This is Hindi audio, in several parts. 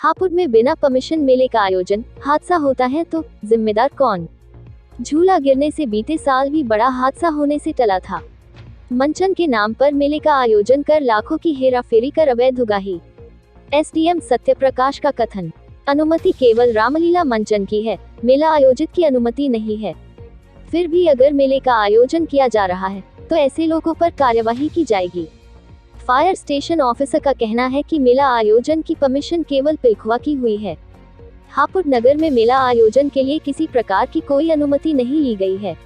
हापुड़ में बिना परमिशन मेले का आयोजन, हादसा होता है तो जिम्मेदार कौन? झूला गिरने से बीते साल भी बड़ा हादसा होने से टला था। मंचन के नाम पर मेले का आयोजन कर लाखों की हेराफेरी कर अवैध उगाही। एसडीएम सत्यप्रकाश का कथन, अनुमति केवल रामलीला मंचन की है, मेला आयोजित की अनुमति नहीं है। फिर भी अगर मेले का आयोजन किया जा रहा है तो ऐसे लोगों पर कार्यवाही की जाएगी। फायर स्टेशन ऑफिसर का कहना है कि मेला आयोजन की परमिशन केवल पिलखुआ की हुई है। हापुड़ नगर में मेला आयोजन के लिए किसी प्रकार की कोई अनुमति नहीं ली गई है।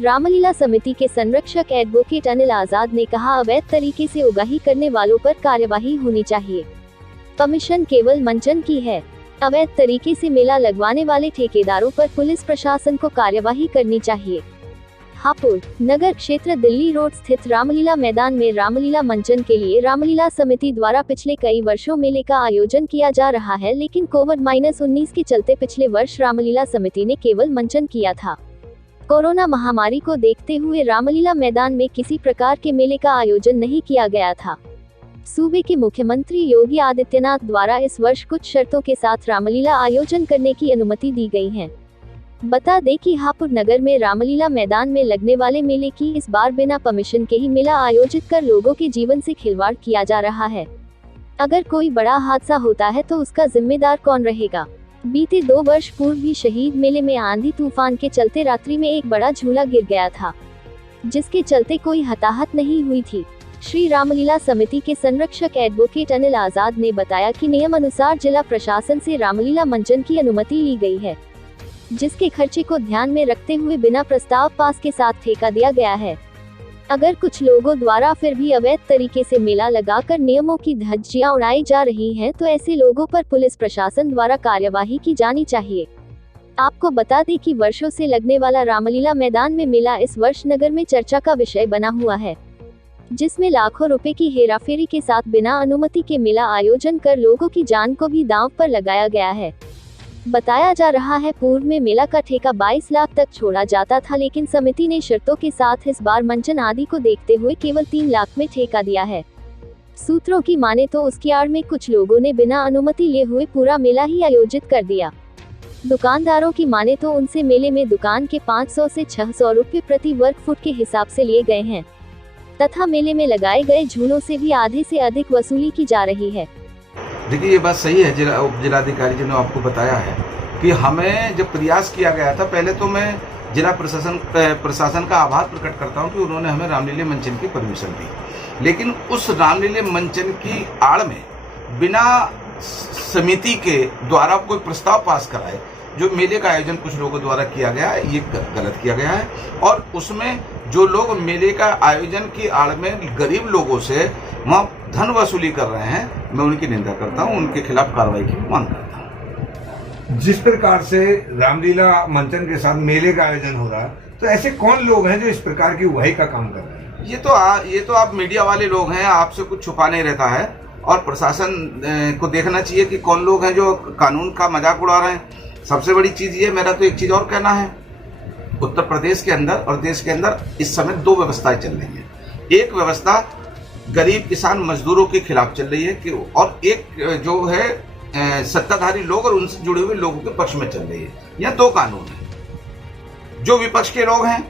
रामलीला समिति के संरक्षक एडवोकेट अनिल आजाद ने कहा, अवैध तरीके से उगाही करने वालों पर कार्यवाही होनी चाहिए। परमिशन केवल मंचन की है। अवैध तरीके से मेला लगवाने वाले ठेकेदारों पर पुलिस प्रशासन को कार्यवाही करनी चाहिए। हापुड़ नगर क्षेत्र दिल्ली रोड स्थित रामलीला मैदान में रामलीला मंचन के लिए रामलीला समिति द्वारा पिछले कई वर्षों मेले का आयोजन किया जा रहा है, लेकिन कोविड-19 के चलते पिछले वर्ष रामलीला समिति ने केवल मंचन किया था। कोरोना महामारी को देखते हुए रामलीला मैदान में किसी प्रकार के मेले का आयोजन नहीं किया गया था। सूबे के मुख्यमंत्री योगी आदित्यनाथ द्वारा इस वर्ष कुछ शर्तों के साथ रामलीला आयोजन करने की अनुमति दी गई है। बता दें कि हापुड़ नगर में रामलीला मैदान में लगने वाले मेले की इस बार बिना परमिशन के ही मेला आयोजित कर लोगों के जीवन से खिलवाड़ किया जा रहा है। अगर कोई बड़ा हादसा होता है तो उसका जिम्मेदार कौन रहेगा? बीते 2 वर्ष पूर्व भी शहीद मेले में आंधी तूफान के चलते रात्रि में एक बड़ा झूला गिर गया था, जिसके चलते कोई हताहत नहीं हुई थी। श्री रामलीला समिति के संरक्षक एडवोकेट अनिल आजाद ने बताया कि नियम अनुसार जिला प्रशासन से रामलीला मंचन की अनुमति ली गई है, जिसके खर्चे को ध्यान में रखते हुए बिना प्रस्ताव पास के साथ ठेका दिया गया है। अगर कुछ लोगों द्वारा फिर भी अवैध तरीके से मेला लगाकर नियमों की धज्जियां उड़ाई जा रही हैं, तो ऐसे लोगों पर पुलिस प्रशासन द्वारा कार्यवाही की जानी चाहिए। आपको बता दें कि वर्षों से लगने वाला रामलीला मैदान में मेला इस वर्ष नगर में चर्चा का विषय बना हुआ है, जिसमें लाखों रुपए की हेराफेरी के साथ बिना अनुमति के मेला आयोजन कर लोगों की जान को भी दांव पर लगाया गया है। बताया जा रहा है, पूर्व में मेला का ठेका 22 लाख तक छोड़ा जाता था, लेकिन समिति ने शर्तों के साथ इस बार मंचन आदि को देखते हुए केवल 3 लाख में ठेका दिया है। सूत्रों की माने तो उसकी आड़ में कुछ लोगों ने बिना अनुमति लिए हुए पूरा मेला ही आयोजित कर दिया। दुकानदारों की माने तो उनसे मेले में दुकान के 500 से 600 रुपये प्रति वर्ग फुट के हिसाब से लिए गए हैं, तथा मेले में लगाए गए झूलों से भी आधे से अधिक वसूली की जा रही है। देखिए, ये बात सही है। जिलाधिकारी जी ने आपको बताया है कि हमें जब प्रयास किया गया था, पहले तो मैं जिला प्रशासन का आभार प्रकट करता हूं कि उन्होंने हमें रामलीला मंचन की परमिशन दी, लेकिन उस रामलीला मंचन की आड़ में बिना समिति के द्वारा कोई प्रस्ताव पास कराए जो मेले का आयोजन कुछ लोगों द्वारा किया गया है, ये गलत किया गया है। और उसमें जो लोग मेले का आयोजन की आड़ में गरीब लोगों से वहाँ धन वसूली कर रहे हैं, मैं उनकी निंदा करता हूँ, उनके खिलाफ कार्रवाई की मांग करता हूँ। जिस प्रकार से रामलीला मंचन के साथ मेले का आयोजन हो रहा है, तो ऐसे कौन लोग हैं जो इस प्रकार की उगाही का काम कर रहे हैं? ये तो आप मीडिया वाले लोग हैं, आपसे कुछ छुपा नहीं रहता है, और प्रशासन को देखना चाहिए कि कौन लोग हैं जो कानून का मजाक उड़ा रहे हैं। सबसे बड़ी चीज ये, मेरा तो एक चीज और कहना है, उत्तर प्रदेश के अंदर और देश के अंदर इस समय 2 व्यवस्थाएं चल रही हैं। एक व्यवस्था गरीब किसान मजदूरों के खिलाफ चल रही है कि, और एक जो है सत्ताधारी लोग और उनसे जुड़े हुए लोगों के पक्ष में चल रही है। यह 2 कानून है। जो विपक्ष के लोग हैं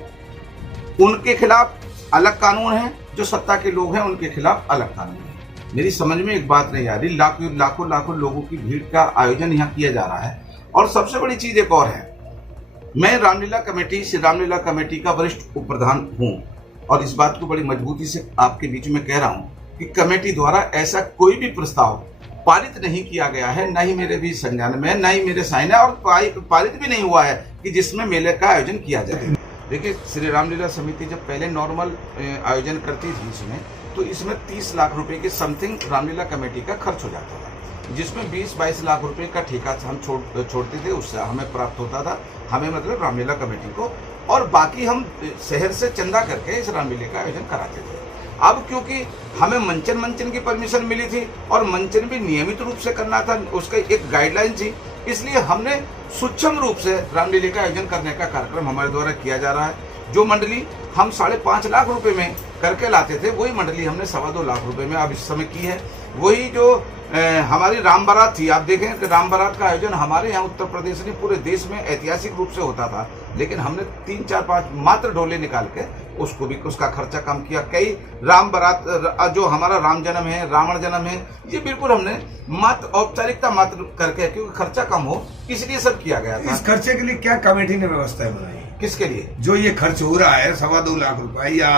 उनके खिलाफ अलग कानून है, जो सत्ता के लोग हैं उनके खिलाफ अलग कानून है। मेरी समझ में एक बात नहीं आ रही, लाखों लोगों की भीड़ का आयोजन यहाँ किया जा रहा है। और सबसे बड़ी चीज एक और है, मैं श्री रामलीला कमेटी का वरिष्ठ उप प्रधान हूँ, और इस बात को बड़ी मजबूती से आपके बीच में कह रहा हूँ कि कमेटी द्वारा ऐसा कोई भी प्रस्ताव पारित नहीं किया गया है, न ही मेरे भी संज्ञान में, न ही मेरे साइन है, और पारित भी नहीं हुआ है कि जिसमें मेले का आयोजन किया जाए। देखिए, श्री रामलीला समिति जब पहले नॉर्मल आयोजन करती थी इसमें, तो इसमें 30 लाख रुपए के समथिंग रामलीला कमेटी का खर्च हो जाता था, जिसमें 20-22 लाख रुपए का ठेका हम छोड़ते थे, उससे हमें प्राप्त होता था, हमें मतलब रामलीला कमेटी को, और बाकी हम शहर से चंदा करके इस रामलीला का आयोजन कराते थे। अब क्योंकि हमें मंचन की परमिशन मिली थी और मंचन भी नियमित रूप से करना था, उसका एक गाइडलाइन थी, इसलिए हमने सूक्ष्म रूप से रामलीला का आयोजन करने का कार्यक्रम हमारे द्वारा किया जा रहा है। जो मंडली हम 5.5 लाख रुपए में करके लाते थे, वही मंडली हमने 2.25 लाख रुपए में अब इस समय की है। वही जो हमारी राम बारात थी, आप देखें कि राम बारात का आयोजन हमारे यहाँ उत्तर प्रदेश ने पूरे देश में ऐतिहासिक रूप से होता था, लेकिन हमने 3, 4, 5 मात्र ढोले निकाल के उसको भी उसका खर्चा कम किया। कई राम बारात जो हमारा राम जन्म है, रावण जन्म है, ये बिल्कुल हमने मात्र औपचारिकता मात्र करके, क्योंकि खर्चा कम हो इसलिए सब किया गया था। इस खर्चे के लिए क्या कमेटी ने व्यवस्था बनाई? किसके लिए? जो ये खर्च हो रहा है 2.25 लाख रुपए या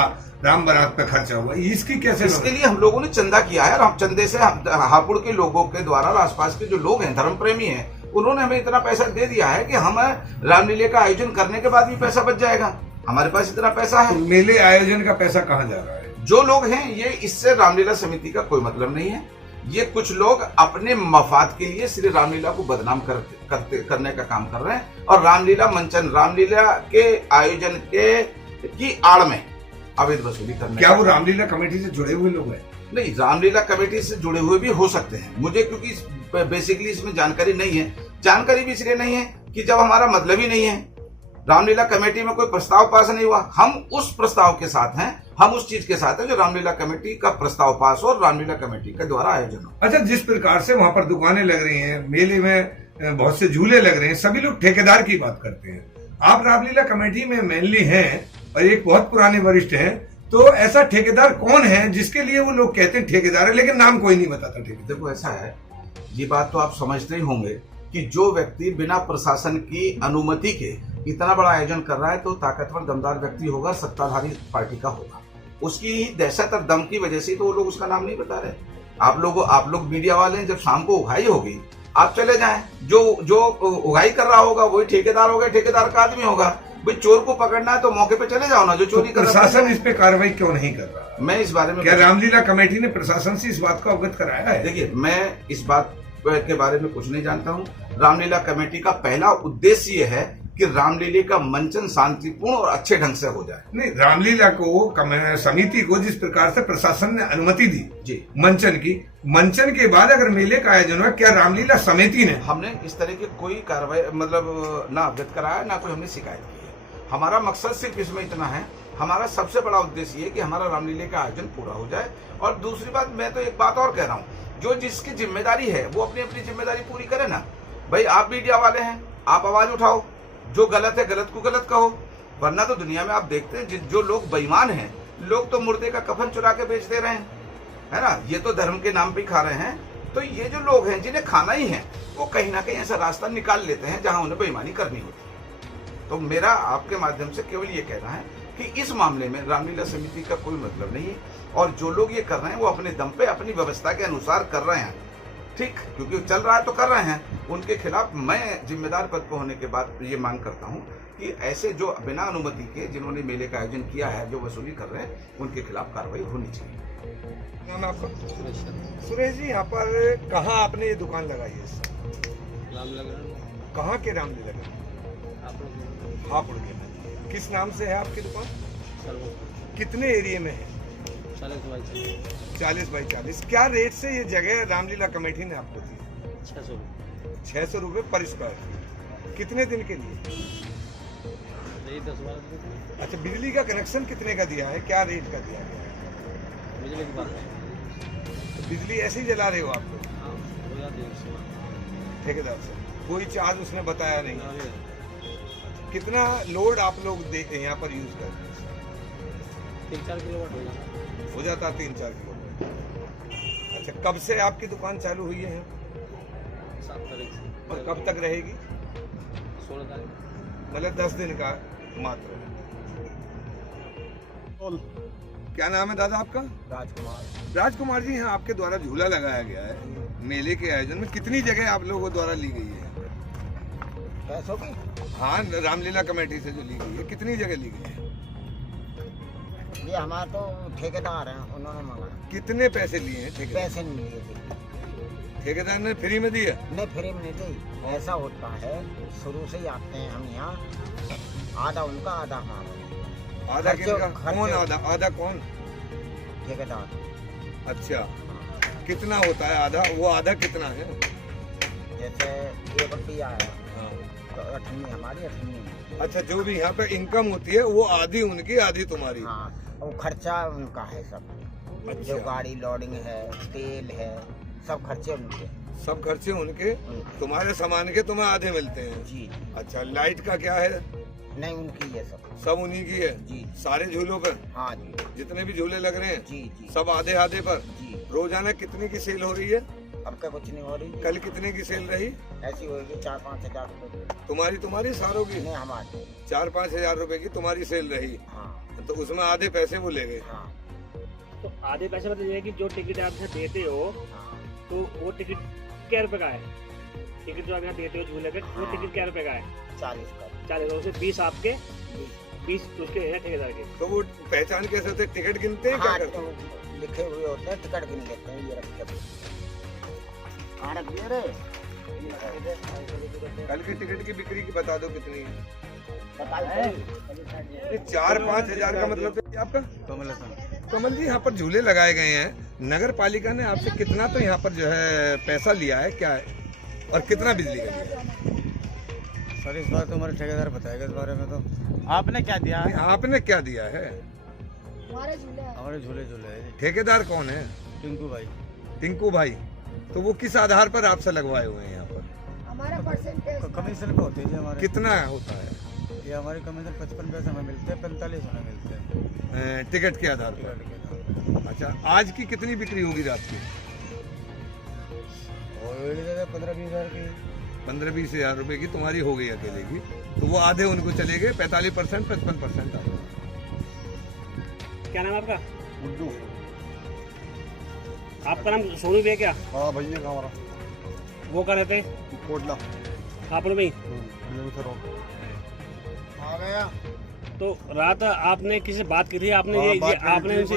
राम बारात पे खर्चा हुआ, इसकी कैसे? इसके लिए हम लोगों ने चंदा किया है और हम चंदे से हापुड़ के लोगों के द्वारा और आसपास के जो लोग हैं, धर्म प्रेमी हैं, उन्होंने हमें इतना पैसा दे दिया है कि हम रामलीला का आयोजन करने के बाद भी पैसा बच जाएगा। हमारे पास इतना पैसा है। मेले आयोजन का पैसा कहाँ जा रहा है? जो लोग हैं, ये इससे रामलीला समिति का कोई मतलब नहीं है। ये कुछ लोग अपने मफाद के लिए श्री रामलीला को बदनाम करने का काम कर रहे हैं और रामलीला मंचन, रामलीला के आयोजन की आड़ में अवैध वसूली करने। क्या वो रामलीला कमेटी से जुड़े हुए लोग हैं? नहीं, रामलीला कमेटी से जुड़े हुए भी हो सकते हैं। मुझे क्योंकि बेसिकली इसमें जानकारी नहीं है। जानकारी भी इसलिए नहीं है कि जब हमारा मतलब ही नहीं है, रामलीला कमेटी में कोई प्रस्ताव पास नहीं हुआ। हम उस प्रस्ताव के साथ हैं, हम उस चीज के साथ हैं जो रामलीला कमेटी का प्रस्ताव पास हो और रामलीला कमेटी के द्वारा आयोजन हो। अच्छा, जिस प्रकार से वहां पर दुकानें लग रही हैं, मेले में बहुत से झूले लग रहे हैं, सभी लोग ठेकेदार की बात करते हैं। आप रामलीला कमेटी में मेनली हैं और एक बहुत पुराने वरिष्ठ हैं, तो ऐसा ठेकेदार कौन है जिसके लिए वो लोग कहते हैं ठेकेदार है, लेकिन नाम कोई नहीं बताता ठेकेदार? देखो, ऐसा है, ये बात तो आप समझते ही होंगे कि जो व्यक्ति बिना प्रशासन की अनुमति के इतना बड़ा आयोजन कर रहा है तो ताकतवर दमदार व्यक्ति होगा, सत्ताधारी पार्टी का होगा। उसकी दहशत और दम की वजह से तो वो लोग उसका नाम नहीं बता रहे। आप लोग मीडिया वाले हैं, जब शाम को उगाई होगी आप चले जाएं, जो उगाई कर रहा होगा वही ठेकेदार होगा, ठेकेदार का आदमी होगा। भाई चोर को पकड़ना है तो मौके पे चले जाओ ना, जो चोरी कर रहा है। प्रशासन इस पे कार्रवाई क्यों नहीं कर रहा? मैं इस बारे में, क्या रामलीला कमेटी ने प्रशासन से इस बात को अवगत कराया है? देखिए, मैं इस बात के बारे में कुछ नहीं जानता हूँ। रामलीला कमेटी का पहला उद्देश्य ये है कि रामलीला का मंचन शांतिपूर्ण और अच्छे ढंग से हो जाए। नहीं, रामलीला को समिति को जिस प्रकार से प्रशासन ने अनुमति दी जी मंचन के बाद अगर मेले का आयोजन हुआ, क्या रामलीला समिति ने? हमने इस तरह की कोई कार्रवाई मतलब ना अवगत कराया, ना कोई हमने शिकायत की है। हमारा मकसद सिर्फ इसमें इतना है, हमारा सबसे बड़ा उद्देश्य ये कि हमारा रामलीला का आयोजन पूरा हो जाए। और दूसरी बात, मैं तो एक बात और कह रहा हूँ, जो जिसकी जिम्मेदारी है वो अपनी अपनी जिम्मेदारी पूरी करे ना। भाई आप मीडिया वाले हैं, आप आवाज उठाओ, जो गलत है गलत को गलत कहो, वरना तो दुनिया में आप देखते हैं जो लोग बेईमान हैं, लोग तो मुर्दे का कफन चुरा के बेच दे रहे हैं, है ना। ये तो धर्म के नाम पे खा रहे हैं। तो ये जो लोग हैं जिन्हें खाना ही है, वो कहीं ना कहीं ऐसा रास्ता निकाल लेते हैं जहां उन्हें बेईमानी करनी होती है। तो मेरा आपके माध्यम से केवल ये कहना है कि इस मामले में रामलीला समिति का कोई मतलब नहीं है और जो लोग ये कर रहे हैं वो अपने दम पे अपनी व्यवस्था के अनुसार कर रहे हैं, ठीक, क्योंकि चल रहा है तो कर रहे हैं। उनके खिलाफ मैं जिम्मेदार पद पर होने के बाद ये मांग करता हूँ कि ऐसे जो बिना अनुमति के जिन्होंने मेले का आयोजन किया है, जो वसूली कर रहे हैं, उनके खिलाफ कार्रवाई होनी चाहिए। नाम आपका? सुरेश जी, यहाँ पर कहाँ आपने ये दुकान लगाई है? कहाँ के रामलीला? हापुड़ के। किस नाम से है आपकी दुकान? कितने एरिया में है? 40 बाई 40। क्या रेट से ये जगह रामलीला कमेटी ने आपको दी? 600 रुपये पर स्क्वायर फीट। कितने दिन के लिए? 10-12 दिन। अच्छा, बिजली का कनेक्शन कितने का दिया है? क्या रेट का दिया है? बिजली की बात है। तो बिजली ऐसे ही जला रहे हो आप लोग? हाँ, हो जाती है ठेकेदार से कोई चार्ज उसने बताया नहीं? उसमें। कितना लोड आप लोग देते हैं यहाँ पर यूज करते हैं? 3-4 किलोवाट हो जाता हो जाता 3-4 किलो। अच्छा, कब से आपकी दुकान चालू हुई है? 7 तारीख से। और कब तक रहेगी? 16 तारीख। मतलब 10 दिन का मात्र। क्या नाम है दादा आपका? राजकुमार। राजकुमार जी, यहाँ आपके द्वारा झूला लगाया गया है मेले के आयोजन में। कितनी जगह आप लोगों द्वारा ली गई है? पैसों की? हाँ, रामलीला कमेटी से जो ली गई है, कितनी जगह ली गई है? ये हमारे तो ठेकेदार हैं, उन्होंने मंगाया। कितने पैसे लिए हैं ठेकेदार? पैसे नहीं लिए। ठेकेदार ने फ्री में दिया? नहीं, फ्री में नहीं दी। ऐसा होता है, शुरू से ही आते हैं हम यहाँ, आधा उनका आधा हमारा। आधा किसका? खर्चे- कौन आधा? आधा कौन? ठेकेदार। अच्छा, कितना होता है आधा? वो आधा कितना है? जैसे 1 रुपया है हाँ। तो 8वीं हमारी, 8वीं उनकी। अच्छा, जो भी यहाँ पे इनकम होती है वो आधी उनकी आधी तुम्हारी? हाँ, वो खर्चा उनका है सब। जो गाड़ी लोडिंग है, तेल है, सब खर्चे उनके। सब खर्चे उनके, तुम्हारे सामान के तुम्हें आधे मिलते हैं। जी। अच्छा, लाइट का क्या है? नहीं, उनकी है सब उन्हीं की है। जी। सारे झूलों पर? हाँ जी। जितने भी झूले लग रहे हैं? जी जी। सब आधे आधे पर? जी। रोजाना कितने की सेल हो रही है? अब क्या कुछ नहीं हो रही। कल कितने की सेल रही? ऐसी होगी 4-5 हजार रुपए। तुम्हारी सारों की? नहीं, हमारे 4-5 हजार रुपए की तुम्हारी सेल रही। हाँ। तो उसमें आधे पैसे वो ले गए। हाँ। तो आधे पैसे मतलब ये है कि जो टिकट आप यहाँ देते हो हाँ। तो वो टिकट क्या रुपए का है? टिकट जो आप यहाँ देते हो झूले का वो टिकट क्या रुपए का है? 40 का। 40 से 20 आपके, 20 उसके हैं ठेकेदार के। तो वो पहचान कैसे होते? टिकट गिनते हैं? हाँ, क्या करते हैं? लिखे हुए होते हैं, टिकट गिन लेते हैं। ये रख के रख दिए रे। कल की टिकट की बिक्री की बता दो कितनी है? बताइए। 4-5 हजार का मतलब तो आपका? कमल जी, यहाँ पर झूले लगाए गए हैं, नगर पालिका ने आपसे कितना तो यहाँ पर जो है पैसा लिया है, क्या है, और कितना बिजली का लिया है? सर इस बार तो हमारे ठेकेदार बताएगा इस बारे में। तो आपने क्या दिया? आपने क्या दिया है? हमारे झूले है। ठेकेदार कौन है? टिंकू भाई। टिंकू भाई। तो वो किस आधार पर आपसे लगवाए हुए हैं यहाँ पर? हमारा परसेंटेज कमीशन पे होते हैं जी हमारे। कितना होता है ये हमारी कमीशन 55 पैसे हमें मिलते हैं, 45 हमें मिलते हैं टिकट के आधार पर? टिकट के। अच्छा, आज की कितनी बिक्री होगी रात की? और 15-20 हजार की। 15-20 हजार रुपए की तुम्हारी हो गई अकेले की। तो वो आधे उनको चले गए, 45%, 55% आए। क्या नाम है आपका? गुड्डू। आपका नाम सोनू भी है क्या? हाँ भैया का हमारा। वो क्या रहते? कोटला। आप लोग भी? आ गया। तो रात आपने किसी से बात की थी? आपने आपने उनसे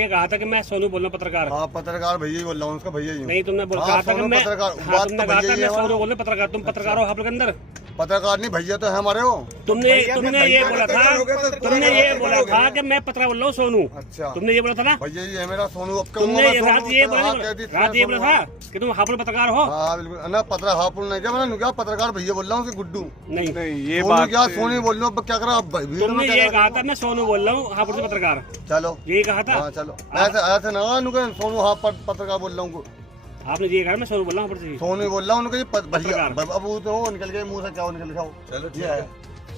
ये कहा था कि मैं सोनू बोल रहा हूँ, पत्रकार। हाँ, पत्रकार भैया ही बोल रहा हूँ, उसका भैया ही। नहीं, तुमने कहा था कि मैं सोनू बोल रहा पत्रकार। तुम पत्रकार हो आप लोग अंदर? पत्रकार नहीं भैया तो है हमारे हो। तुमने ये बोला था कि मैं पत्रकार बोल रहा हूँ सोनू। अच्छा, तुमने ये बोला था ना? भैया ये है मेरा सोनू। अब तुमने रात ये बोला था कि तुम हापुड़ पत्रकार हो? हाँ बिल्कुल ना, पत्रकार हापुड़ नहीं, जब मैंने क्या पत्रकार भैया बोल रहा हूँ, गुड्डू नहीं ये बात क्या सोनू बोल रहा हूँ, क्या करा? तुमने ये कहा था मैं सोनू बोल रहा हूँ हापुड़ से पत्रकार। चलो यही कहा था। हाँ चलो, ऐसे ना सोनू हाँ पत्रकार बोल रहा हूँ। आपने ये कहा मैं सोनू बोल रहा हूँ, सोनू बोल रहा हूँ उनका भैया। अब वो तो निकल गए मुँह से, क्या निकल गया? चलो ये है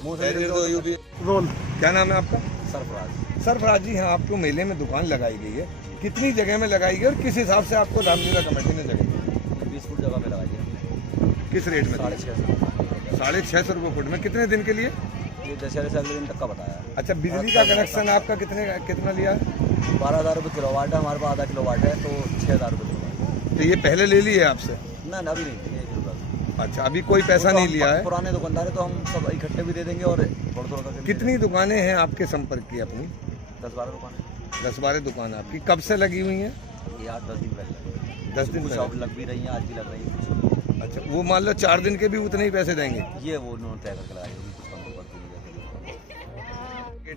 मुँह से। रोल। क्या नाम है आपका? सरफराज। सरफराज जी, हाँ, आपको मेले में दुकान लगाई गई है, कितनी जगह में लगाई गई और किस हिसाब से आपको रामलीला कमेटी ने जगह? 20 फुट जगह पे लगाई है। किस रेट में? 650 रुपये फुट में। कितने दिन के लिए? ये दशहरे से अगले दिन तक का बताया। अच्छा, बिजली का कनेक्शन आपका कितना लिया? 12,000 रुपये किलोवाट है हमारे पास, आधा किलोवाट है तो 6,000 रुपये किलोवाट। तो ये पहले ले लिए आपसे? ना अभी नहीं। अच्छा, अभी कोई पैसा नहीं लिया है? पुराने दुकानदार है तो हम सब इकट्ठे भी दे देंगे और थोड़ा थोड़ा। कितनी दुकानें हैं आपके संपर्क की अपनी? 10-12 दुकानें। 10-12 दुकान आपकी कब से लगी हुई हैं? ये 8-10 दिन पहले। 10 दिन कुछ अब पहले? लग भी रही हैं, आज भी लग रही है। अच्छा, वो मान लो 4 दिन के भी उतने ही पैसे देंगे? ये वो उन्होंने तय करके लगाई होगी, कुछ कम करती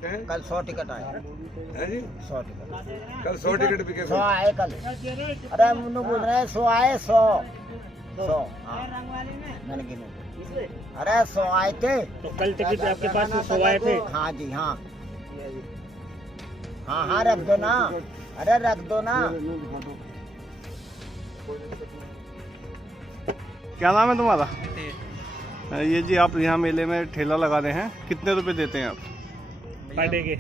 है। कल 100 टिकट आए। हैं जी? 100 टिकट। कल 100 टिकट बिके। 100 आए कल। अरे मुन्नू बोल रहे हैं 100 आए। 100 मैंने गिने। अरे 100 आए थे। तो कल टिकट आपके पास 100 आए थे? हाँ जी, हाँ हाँ रख दो ना। अरे रख दो ना। क्या नाम है तुम्हारा? ये जी, आप यहाँ मेले में ठेला लगा रहे हैं, कितने रुपए देते हैं आप? पर डे के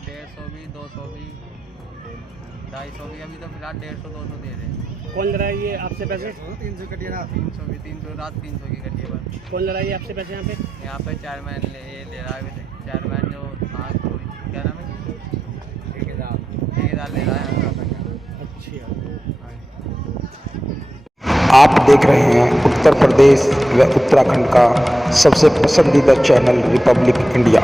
150 भी, 200 भी, 250 भी। अभी तो फिलहाल 150-200 दे रहे हैं। कौन ले रहा है ये आपसे पैसे? 300 कटिए ना। 300 भी, 300 रात 300 की कटिए पर। कौन ले रहा है ये आपसे पैसे यहाँ पे? यहाँ पे चेयरमैन ले रहा है। चेयरमैन जो क्या नाम है? ठेकेदार ले रहा है। अच्छा, आप देख रहे हैं उत्तर प्रदेश व उत्तराखंड का सबसे पसंदीदा चैनल रिपब्लिक इंडिया।